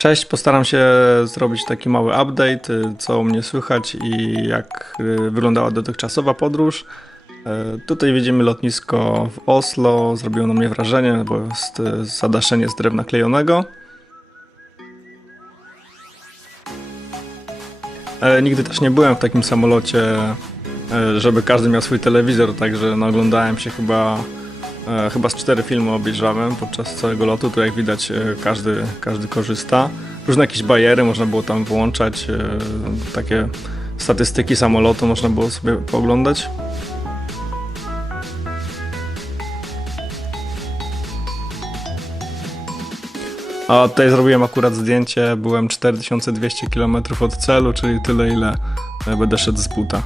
Cześć, postaram się zrobić taki mały update, co u mnie słychać i jak wyglądała dotychczasowa podróż. Tutaj widzimy lotnisko w Oslo, zrobiło na mnie wrażenie, bo jest zadaszenie z drewna klejonego. Nigdy też nie byłem w takim samolocie, żeby każdy miał swój telewizor, także oglądałem się chyba z 4 filmy obejrzałem podczas całego lotu. Tu jak widać każdy korzysta. Różne jakieś bariery można było tam włączać, takie statystyki samolotu można było sobie pooglądać. A tutaj zrobiłem akurat zdjęcie, byłem 4200 km od celu, czyli tyle ile będę szedł z buta.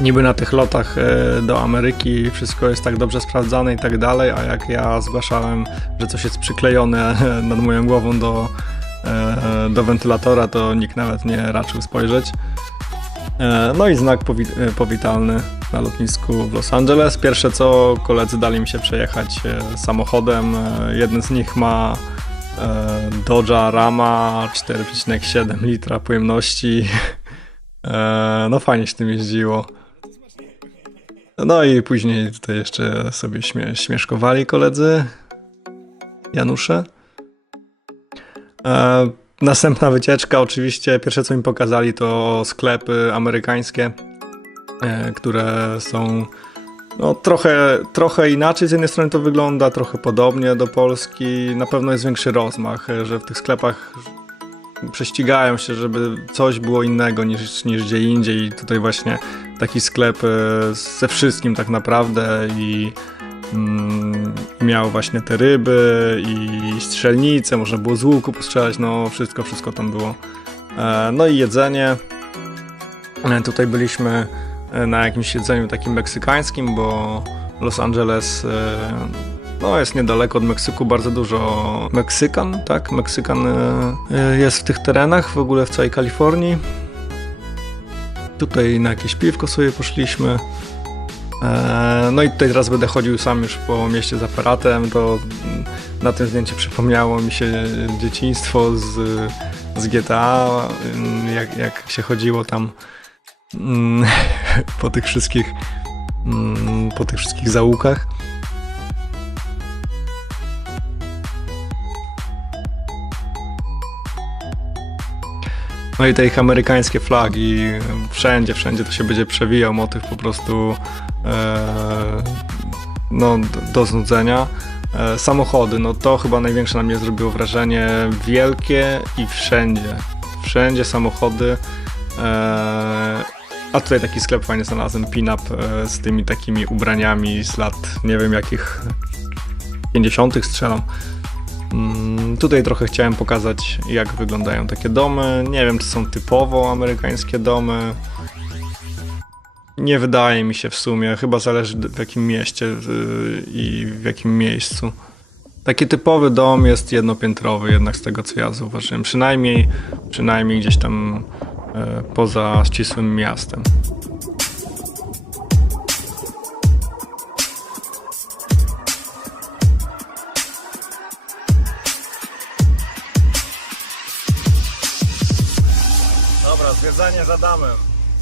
Niby na tych lotach do Ameryki wszystko jest tak dobrze sprawdzane i tak dalej, a jak ja zgłaszałem, że coś jest przyklejone nad moją głową do wentylatora, to nikt nawet nie raczył spojrzeć. No i znak powitalny na lotnisku w Los Angeles. Pierwsze co, koledzy dali mi się przejechać samochodem. Jeden z nich ma Dodge'a Rama 4,7 litra pojemności. No fajnie się tym jeździło. No i później tutaj jeszcze sobie śmieszkowali koledzy Janusze. Następna wycieczka, oczywiście pierwsze co mi pokazali to sklepy amerykańskie, które są no, trochę inaczej z jednej strony to wygląda, trochę podobnie do Polski. Na pewno jest większy rozmach, że w tych sklepach prześcigają się, żeby coś było innego niż gdzie indziej. I tutaj właśnie taki sklep ze wszystkim tak naprawdę i miał właśnie te ryby i strzelnice, można było z łuku postrzelać, no wszystko tam było. No i jedzenie. Tutaj byliśmy na jakimś jedzeniu takim meksykańskim, bo Los Angeles no, jest niedaleko od Meksyku, bardzo dużo Meksykan, tak? Meksykan jest w tych terenach, w ogóle w całej Kalifornii. Tutaj na jakieś piwko sobie poszliśmy. No i tutaj teraz będę chodził sam już po mieście z aparatem, to na tym zdjęciu przypomniało mi się dzieciństwo z GTA, jak się chodziło tam po tych wszystkich zaułkach. No i te ich amerykańskie flagi, wszędzie to się będzie przewijał motyw po prostu no, do znudzenia. Samochody, no to chyba największe na mnie zrobiło wrażenie, wielkie i wszędzie samochody. A tutaj taki sklep fajnie znalazłem, pin-up z tymi takimi ubraniami z lat, nie wiem jakich, 50. strzelam. Tutaj trochę chciałem pokazać, jak wyglądają takie domy. Nie wiem, czy są typowo amerykańskie domy. Nie wydaje mi się w sumie, chyba zależy w jakim mieście i w jakim miejscu. Taki typowy dom jest jednopiętrowy, jednak z tego co ja zauważyłem. Przynajmniej gdzieś tam poza ścisłym miastem. Dobra, zwiedzanie za damem.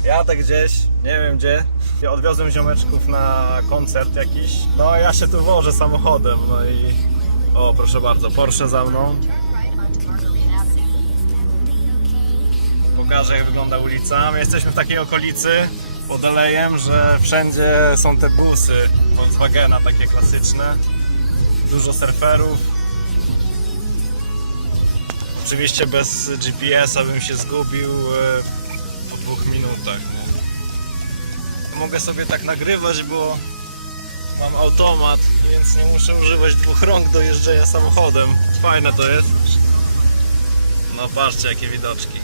Jadę gdzieś, nie wiem gdzie. Odwiozłem ziomeczków na koncert jakiś. No ja się tu wożę samochodem, no i... O, proszę bardzo, Porsche za mną. Pokażę jak wygląda ulica. My jesteśmy w takiej okolicy pod Alejem, że wszędzie są te busy Volkswagena, takie klasyczne. Dużo surferów. Oczywiście bez GPS-a bym się zgubił po 2 minutach. No. Mogę sobie tak nagrywać, bo mam automat, więc nie muszę używać 2 rąk do jeżdżenia samochodem. Fajne to jest. No patrzcie jakie widoczki.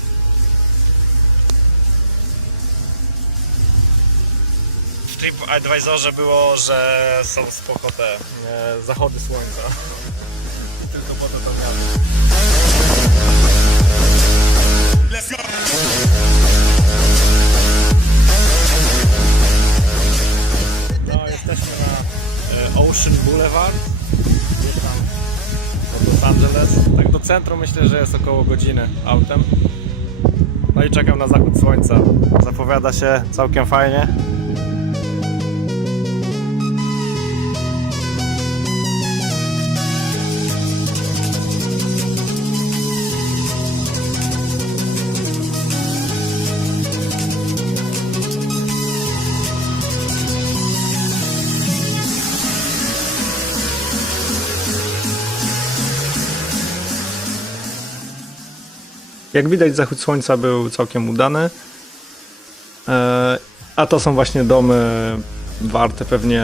W TripAdvisorze było, że są spoko te zachody słońca. Tylko po to miałem. No, jesteśmy na Ocean Boulevard, gdzieś tam od Los Angeles. Tak do centrum myślę, że jest około godziny autem. No i czekam na zachód słońca. Zapowiada się całkiem fajnie. Jak widać, zachód słońca był całkiem udany. A to są właśnie domy warte pewnie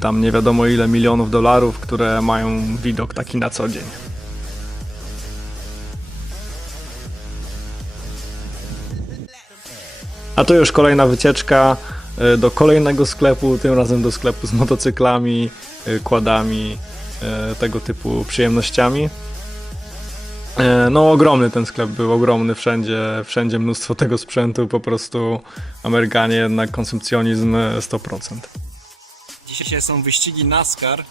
tam nie wiadomo ile milionów dolarów, które mają widok taki na co dzień. A to już kolejna wycieczka do kolejnego sklepu, tym razem do sklepu z motocyklami, quadami, tego typu przyjemnościami. No ogromny ten sklep był, ogromny, wszędzie mnóstwo tego sprzętu, po prostu Amerykanie jednak konsumpcjonizm 100%. Dzisiaj są wyścigi NASCAR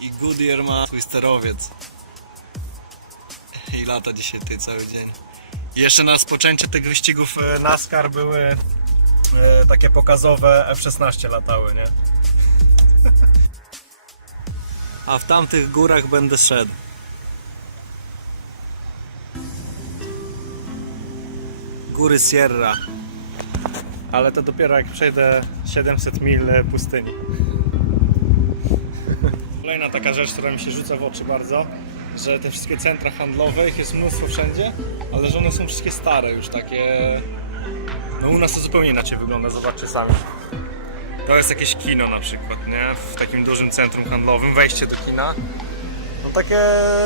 i Goodyear ma swój sterowiec i lata dzisiaj tutaj cały dzień. I jeszcze na rozpoczęcie tych wyścigów NASCAR były takie pokazowe F-16 latały, nie? A w tamtych górach będę szedł. Góry Sierra. Ale to dopiero jak przejdę 700 mil pustyni. Kolejna taka rzecz, która mi się rzuca w oczy bardzo, że te wszystkie centra handlowe, ich jest mnóstwo wszędzie, ale że one są wszystkie stare już takie... No u nas to zupełnie inaczej wygląda, zobaczcie sami. To jest jakieś kino na przykład, nie? W takim dużym centrum handlowym, wejście do kina. No takie,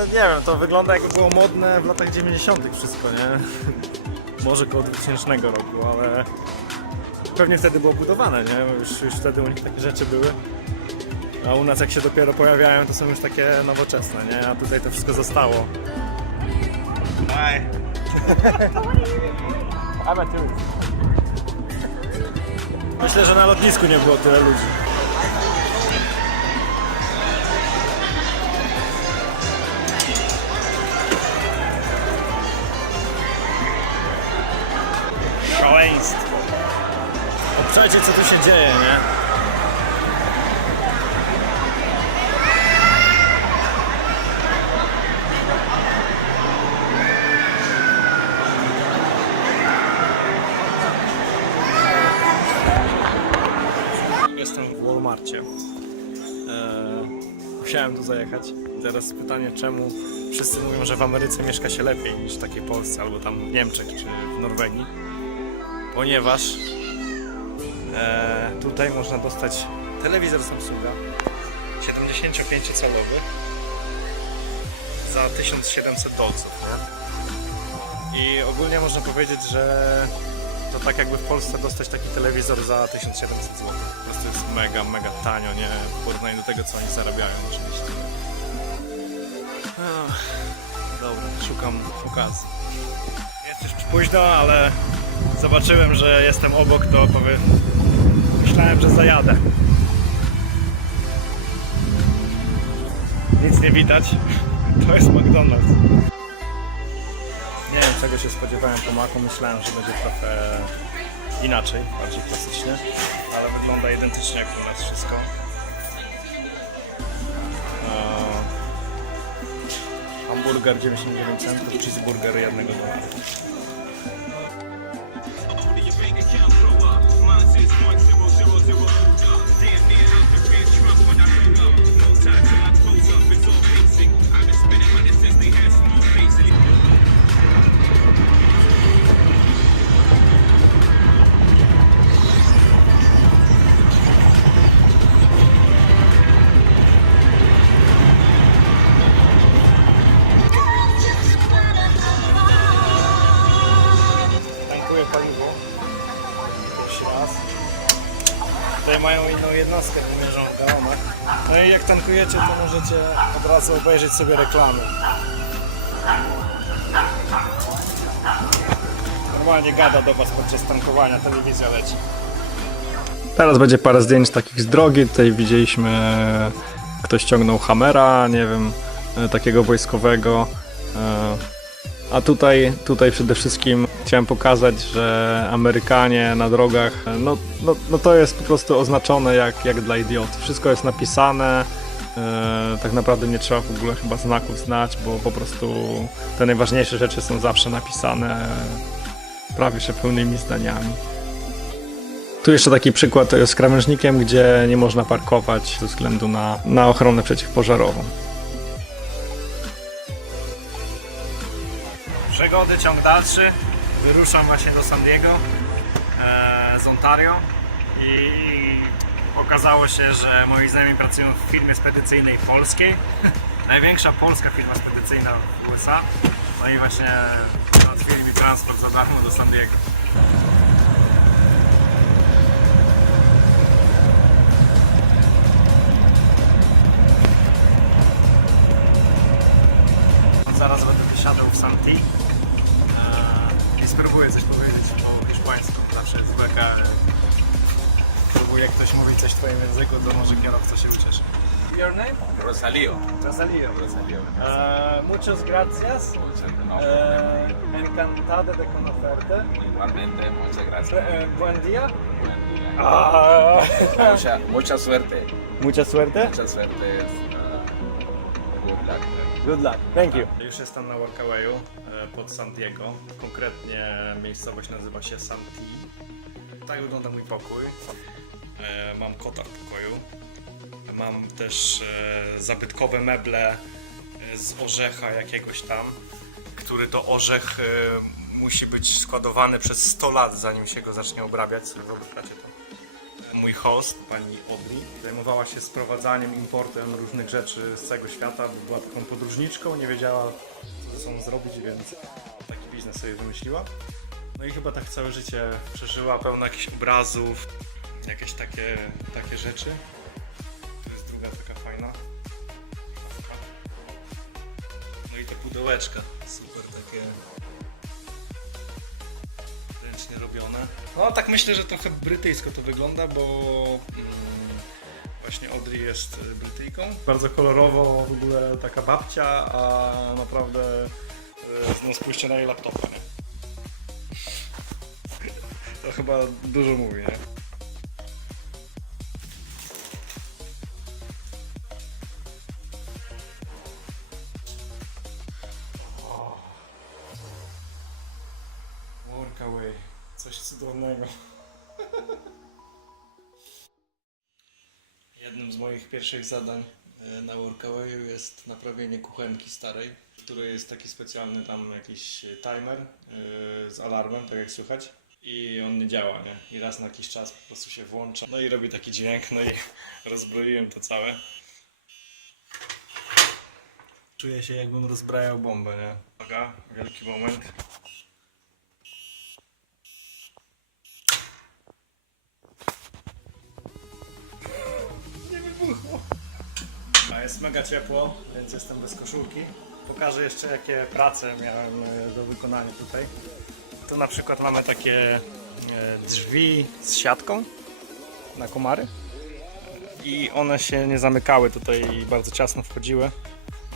nie wiem, to wygląda jakby było modne w latach 90. wszystko, nie? Może koło 2000 roku, ale pewnie wtedy było budowane, nie? Już wtedy u nich takie rzeczy były. A u nas jak się dopiero pojawiają, to są już takie nowoczesne, nie? A tutaj to wszystko zostało. Hi! I'm a tourist. Myślę, że na lotnisku nie było tyle ludzi. Szaleństwo! Obczajcie, co tu się dzieje, nie? Jestem w Walmarcie. Musiałem tu zajechać. I teraz pytanie, czemu wszyscy mówią, że w Ameryce mieszka się lepiej niż w takiej Polsce, albo tam w Niemczech, czy w Norwegii. Ponieważ tutaj można dostać telewizor Samsunga 75-calowy za 1700 dolców, nie? I ogólnie można powiedzieć, że to tak jakby w Polsce dostać taki telewizor za 1700 zł. Po prostu jest mega, mega tanio, nie? W porównaniu do tego, co oni zarabiają oczywiście. Dobra, szukam okazji. Jest już późno, ale zobaczyłem, że jestem obok, to myślałem, że zajadę. Nic nie widać. To jest McDonald's. Nie wiem, czego się spodziewałem po maku. Myślałem, że będzie trochę inaczej, bardziej klasycznie, ale wygląda identycznie jak u nas wszystko. Hamburger 99 centów, cheeseburger $1. Tankuję paliwo. Pierwszy raz. Tutaj mają inną jednostkę, bo mierzą w gałonach. No i jak tankujecie, to możecie od razu obejrzeć sobie reklamy. Normalnie gada do was podczas tankowania, telewizja leci. Teraz będzie parę zdjęć takich z drogi. Tutaj widzieliśmy, ktoś ciągnął Hammera, nie wiem, takiego wojskowego. A tutaj przede wszystkim chciałem pokazać, że Amerykanie na drogach, no to jest po prostu oznaczone jak dla idiotów. Wszystko jest napisane, tak naprawdę nie trzeba w ogóle chyba znaków znać, bo po prostu te najważniejsze rzeczy są zawsze napisane prawie że pełnymi zdaniami. Tu jeszcze taki przykład z krawężnikiem, gdzie nie można parkować ze względu na ochronę przeciwpożarową. Przygody, ciąg dalszy. Wyruszam właśnie do San Diego z Ontario i okazało się, że moi znajomi pracują w firmie spedycyjnej polskiej. Największa polska firma spedycyjna w USA. No i właśnie załatwili mi transport za darmo do San Diego. Zaraz będę wysiadał w Santi i spróbuję coś powiedzieć po hiszpańsku. Zawsze jest beka. Próbuję ktoś mówi coś w twoim języku, to może kierowca się ucieszy. Your name? Rosalío. Rosalío. Rosalío. Muchas gracias. Encantado de conocerte. Igualmente, muchas gracias. Buen día. Mucha suerte. Mucha suerte. Mucha suerte. Good luck. Good luck. Thank you. Już jestem na Workawayu pod San Diego. Konkretnie miejscowość nazywa się Santi. Tak wygląda mój pokój. Mam kota w pokoju. Mam też zabytkowe meble z orzecha jakiegoś tam, który to orzech musi być składowany przez 100 lat, zanim się go zacznie obrabiać. Sobie wyobraźcie to. Mój host, pani Audrey, zajmowała się sprowadzaniem, importem różnych rzeczy z całego świata, bo była taką podróżniczką, nie wiedziała co ze sobą zrobić, więc taki biznes sobie wymyśliła. No i chyba tak całe życie przeżyła, pełno jakichś obrazów, jakieś takie rzeczy. Tu jest druga taka fajna. No i te pudełeczka, super takie ręcznie robione. No tak myślę, że trochę brytyjsko to wygląda, bo właśnie Audrey jest Brytyjką. Bardzo kolorowo, w ogóle taka babcia, a naprawdę no spójrzcie na jej laptopa, nie? To chyba dużo mówi, nie? Workaway, coś cudownego. Jednym z moich pierwszych zadań na Workawayu jest naprawienie kuchenki starej, w której jest taki specjalny tam jakiś timer z alarmem, tak jak słychać. I on nie działa, nie? I raz na jakiś czas po prostu się włącza. No i robi taki dźwięk, no i rozbroiłem to całe. Czuję się jakbym rozbrajał bombę, nie? Uwaga, wielki moment. Nie wybuchło. A jest mega ciepło, więc jestem bez koszulki. Pokażę jeszcze jakie prace miałem do wykonania tutaj. Tu na przykład mamy takie drzwi z siatką na komary i one się nie zamykały, tutaj bardzo ciasno wchodziły.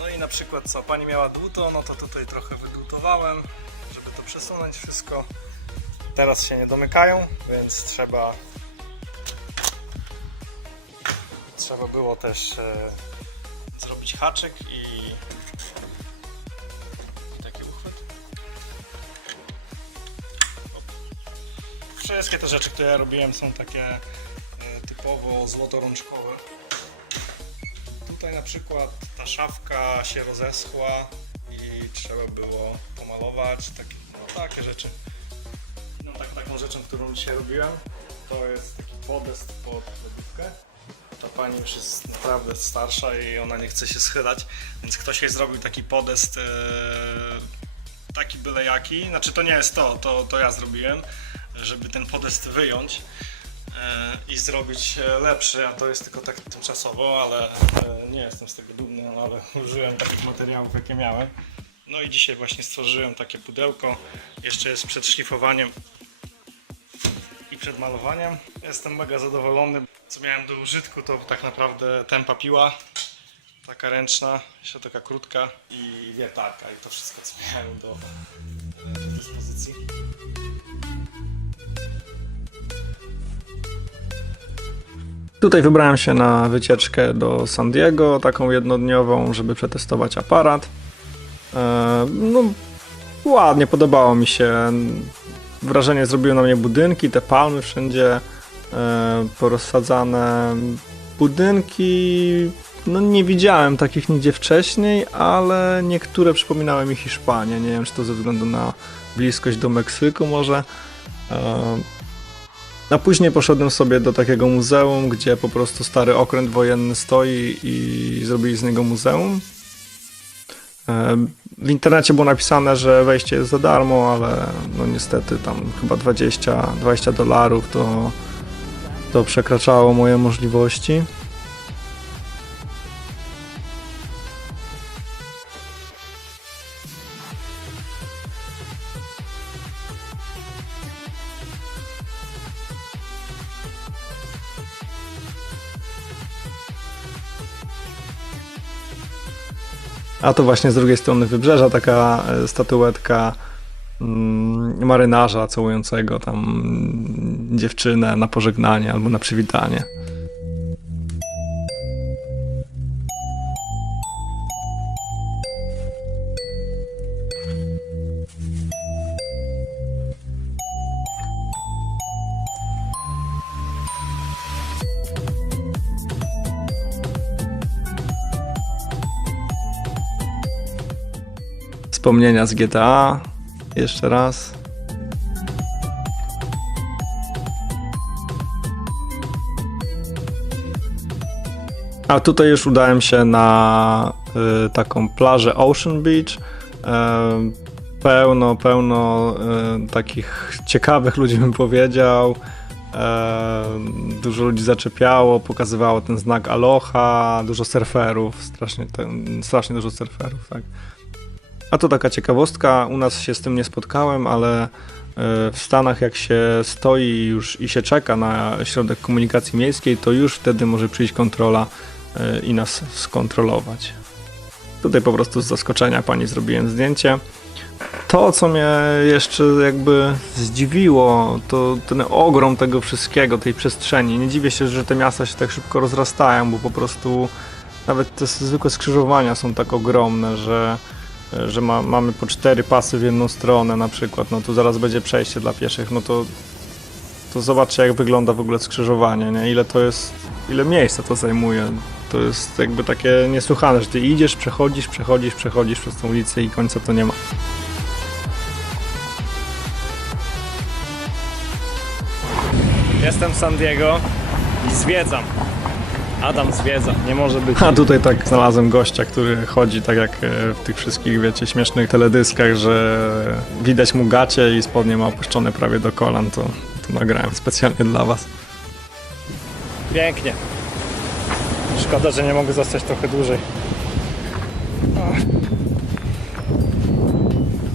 No i na przykład co, pani miała dłuto, no to tutaj trochę wydłutowałem, żeby to przesunąć wszystko. Teraz się nie domykają, więc trzeba było też zrobić haczyk i taki uchwyt. Wszystkie te rzeczy, które ja robiłem, są takie typowo złotorączkowe. Tutaj na przykład ta szafka się rozeschła i trzeba było pomalować, takie rzeczy. No, taką rzeczą, którą dzisiaj robiłem, to jest taki podest pod lodówkę. Ta pani już jest naprawdę starsza i ona nie chce się schylać, więc ktoś jej zrobił taki podest, taki byle jaki. Znaczy to nie jest to ja zrobiłem, żeby ten podest wyjąć i zrobić lepszy, a to jest tylko tak tymczasowo, ale nie jestem z tego dumny, no, ale użyłem takich materiałów jakie miałem. No i dzisiaj właśnie stworzyłem takie pudełko, jeszcze jest przed szlifowaniem i przed malowaniem. Jestem mega zadowolony. Co miałem do użytku to tak naprawdę tempa piła. taka ręczna, jeszcze taka krótka i wiertarka i to wszystko co miałem do dyspozycji. Tutaj wybrałem się na wycieczkę do San Diego, taką jednodniową, żeby przetestować aparat. No, ładnie, podobało mi się. Wrażenie zrobiły na mnie budynki, te palmy wszędzie porozsadzane. Budynki, no nie widziałem takich nigdzie wcześniej, ale niektóre przypominały mi Hiszpanię. Nie wiem, czy to ze względu na bliskość do Meksyku może. A później poszedłem sobie do takiego muzeum, gdzie po prostu stary okręt wojenny stoi i zrobili z niego muzeum. W internecie było napisane, że wejście jest za darmo, ale no niestety tam chyba $20 to przekraczało moje możliwości. A to właśnie z drugiej strony wybrzeża taka statuetka marynarza całującego tam dziewczynę na pożegnanie albo na przywitanie. Wspomnienia z GTA, jeszcze raz. A tutaj już udałem się na taką plażę Ocean Beach. Pełno takich ciekawych ludzi bym powiedział. Dużo ludzi zaczepiało, pokazywało ten znak Aloha, dużo surferów, strasznie dużo surferów, tak. A to taka ciekawostka, u nas się z tym nie spotkałem, ale w Stanach jak się stoi już i się czeka na środek komunikacji miejskiej, to już wtedy może przyjść kontrola i nas skontrolować. Tutaj po prostu z zaskoczenia pani zrobiłem zdjęcie. To, co mnie jeszcze jakby zdziwiło, to ten ogrom tego wszystkiego, tej przestrzeni. Nie dziwię się, że te miasta się tak szybko rozrastają, bo po prostu nawet te zwykłe skrzyżowania są tak ogromne, że mamy po 4 pasy w jedną stronę na przykład, no to zaraz będzie przejście dla pieszych, no to zobaczcie, jak wygląda w ogóle skrzyżowanie, nie? Ile miejsca to zajmuje. To jest jakby takie niesłychane, że ty idziesz, przechodzisz przez tą ulicę i końca to nie ma. Jestem w San Diego i zwiedzam. Adam zwiedza, nie może być. A tutaj tak znalazłem gościa, który chodzi tak jak w tych wszystkich, wiecie, śmiesznych teledyskach, że widać mu gacie i spodnie ma opuszczone prawie do kolan, to nagrałem specjalnie dla was. Pięknie. Szkoda, że nie mogę zostać trochę dłużej.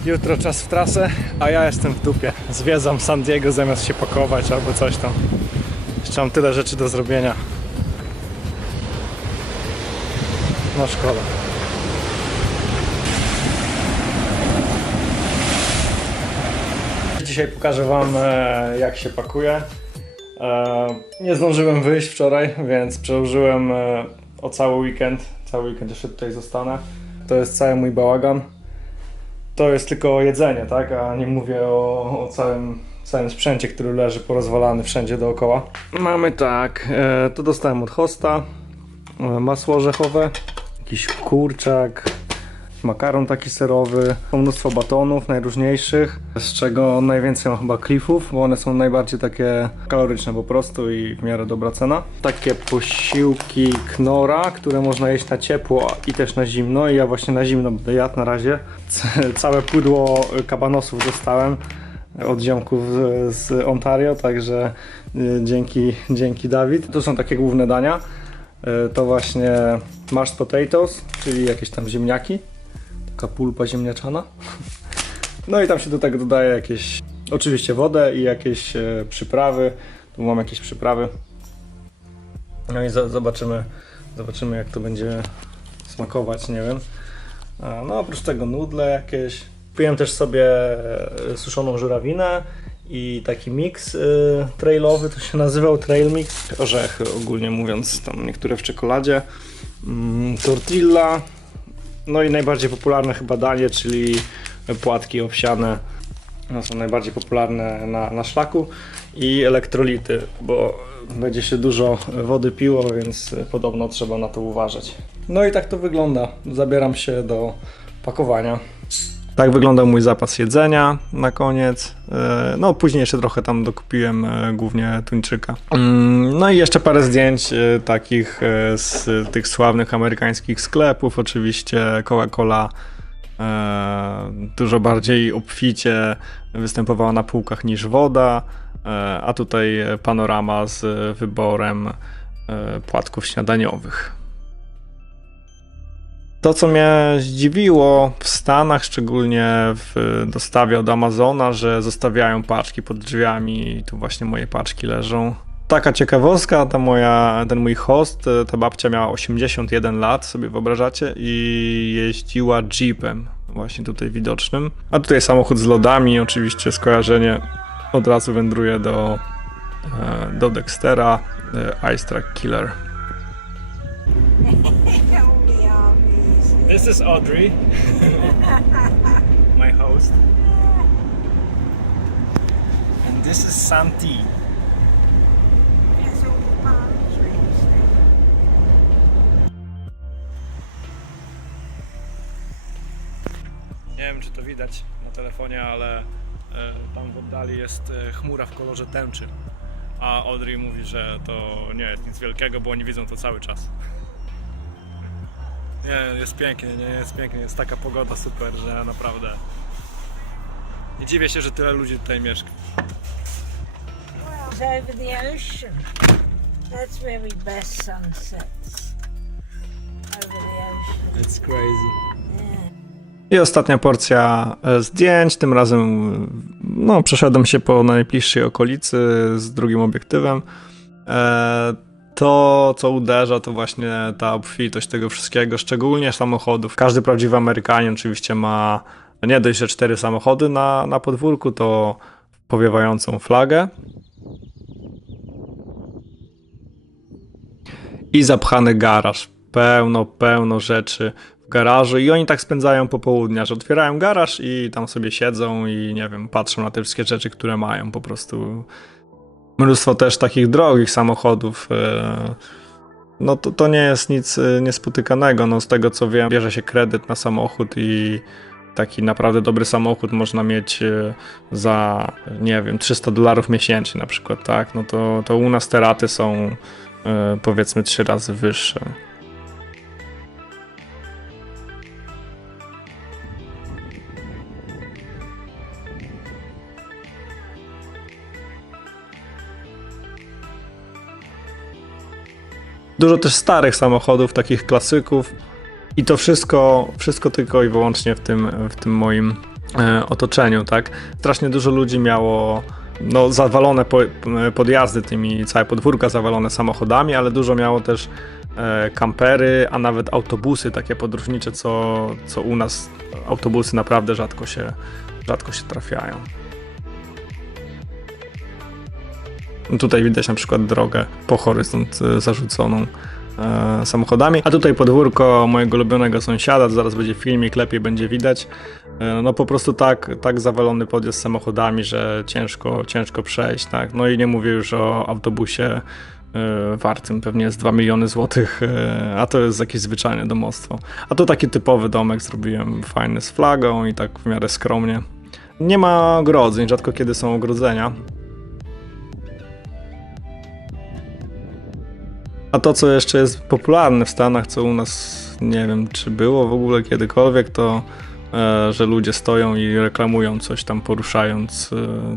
Jutro czas w trasę, a ja jestem w dupie. Zwiedzam San Diego zamiast się pakować albo coś tam. Jeszcze mam tyle rzeczy do zrobienia. No szkoda. Dzisiaj pokażę wam, jak się pakuje. Nie zdążyłem wyjść wczoraj, więc przełożyłem o cały weekend. Cały weekend jeszcze tutaj zostanę. To jest cały mój bałagan. To jest tylko jedzenie, tak? A nie mówię o całym sprzęcie, który leży porozwalany wszędzie dookoła. Mamy tak, to dostałem od hosta. Masło orzechowe, jakiś kurczak, makaron taki serowy, mnóstwo batonów najróżniejszych, z czego najwięcej mam chyba Cliffów, bo one są najbardziej takie kaloryczne po prostu i w miarę dobra cena. Takie posiłki Knorra, które można jeść na ciepło i też na zimno i ja właśnie na zimno będę jadł na razie. Całe pudło kabanosów dostałem od ziomków z Ontario, także dzięki Dawid. To są takie główne dania. To właśnie mashed potatoes, czyli jakieś tam ziemniaki. Taka pulpa ziemniaczana. No i tam się do tego dodaje jakieś, oczywiście wodę i jakieś przyprawy. Tu mam jakieś przyprawy. No i zobaczymy jak to będzie smakować, nie wiem. No oprócz tego nudle jakieś. Kupiłem też sobie suszoną żurawinę i taki miks trailowy, to się nazywał trail mix. Orzechy ogólnie mówiąc, tam niektóre w czekoladzie. Tortilla. No i najbardziej popularne chyba danie, czyli płatki owsiane. No, są najbardziej popularne na szlaku. I elektrolity, bo będzie się dużo wody piło, więc podobno trzeba na to uważać. No i tak to wygląda. Zabieram się do pakowania. Tak wyglądał mój zapas jedzenia na koniec. No później jeszcze trochę tam dokupiłem, głównie tuńczyka. No i jeszcze parę zdjęć takich z tych sławnych amerykańskich sklepów. Oczywiście Coca-Cola dużo bardziej obficie występowała na półkach niż woda. A tutaj panorama z wyborem płatków śniadaniowych. To, co mnie zdziwiło w Stanach, szczególnie w dostawie od Amazona, że zostawiają paczki pod drzwiami i tu właśnie moje paczki leżą. Taka ciekawostka, ten mój host, ta babcia miała 81 lat, sobie wyobrażacie, i jeździła jeepem, właśnie tutaj widocznym. A tutaj samochód z lodami, oczywiście skojarzenie od razu wędruje do Dextera, Ice Track Killer. This is Audrey, my host. And this is Santi. Nie wiem, czy to widać na telefonie, ale tam w oddali jest chmura w kolorze tęczy. A Audrey mówi, że to nie jest nic wielkiego, bo oni widzą to cały czas. Nie, jest pięknie, jest pięknie, jest taka pogoda super, że naprawdę nie dziwię się, że tyle ludzi tutaj mieszka. Well, over the ocean. That's where we best sunsets. Over the ocean. It's crazy. Yeah. I ostatnia porcja zdjęć, tym razem no, przeszedłem się po najbliższej okolicy z drugim obiektywem. To, co uderza, to właśnie ta obfitość tego wszystkiego, szczególnie samochodów. Każdy prawdziwy Amerykanin oczywiście ma nie dość, że 4 samochody na podwórku, to powiewającą flagę i zapchany garaż. Pełno rzeczy w garażu i oni tak spędzają popołudnia, że otwierają garaż i tam sobie siedzą i nie wiem, patrzą na te wszystkie rzeczy, które mają po prostu. Mnóstwo też takich drogich samochodów. No to nie jest nic niespotykanego. No z tego co wiem, bierze się kredyt na samochód i taki naprawdę dobry samochód można mieć za, nie wiem, $300 miesięcznie na przykład, tak? No to u nas te raty są powiedzmy 3 razy wyższe. Dużo też starych samochodów, takich klasyków i to wszystko tylko i wyłącznie w tym moim otoczeniu, tak? Strasznie dużo ludzi miało no, zawalone podjazdy tymi, całe podwórka zawalone samochodami, ale dużo miało też kampery, a nawet autobusy takie podróżnicze, co u nas autobusy naprawdę rzadko się trafiają. Tutaj widać na przykład drogę po horyzont zarzuconą samochodami, a tutaj podwórko mojego ulubionego sąsiada, to zaraz będzie filmik, lepiej będzie widać. No po prostu tak zawalony podjazd samochodami, że ciężko przejść, tak. No i nie mówię już o autobusie wartym pewnie z 2 miliony złotych, a to jest jakieś zwyczajne domostwo. A tu taki typowy domek zrobiłem fajny z flagą i tak w miarę skromnie. Nie ma ogrodzeń, rzadko kiedy są ogrodzenia. A to, co jeszcze jest popularne w Stanach, co u nas nie wiem, czy było w ogóle kiedykolwiek, to że ludzie stoją i reklamują coś tam, poruszając,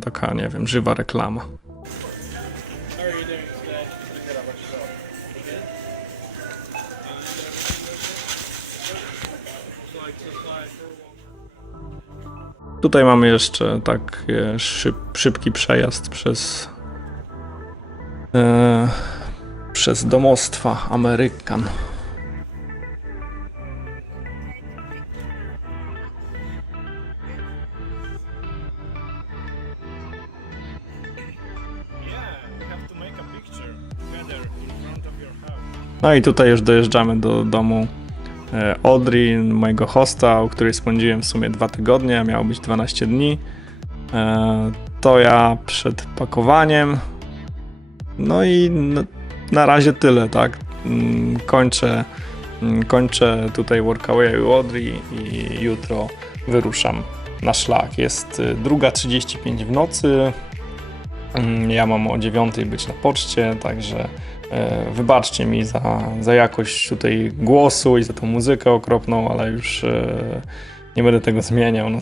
taka, nie wiem, żywa reklama. Tutaj mamy jeszcze tak szybki przejazd przez domostwa Amerykan. No i tutaj już dojeżdżamy do domu Audrey, mojego hosta, u której spędziłem w sumie 2 tygodnie, miało być 12 dni. To ja przed pakowaniem. No i na razie tyle, tak? Kończę tutaj workaway u Audrey i jutro wyruszam na szlak. Jest 2:35 w nocy. Ja mam o 9:00 być na poczcie, także wybaczcie mi za jakość tutaj głosu i za tą muzykę okropną, ale już nie będę tego zmieniał. No,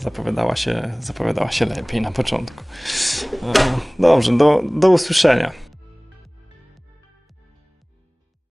zapowiadała się lepiej na początku. Dobrze, do usłyszenia.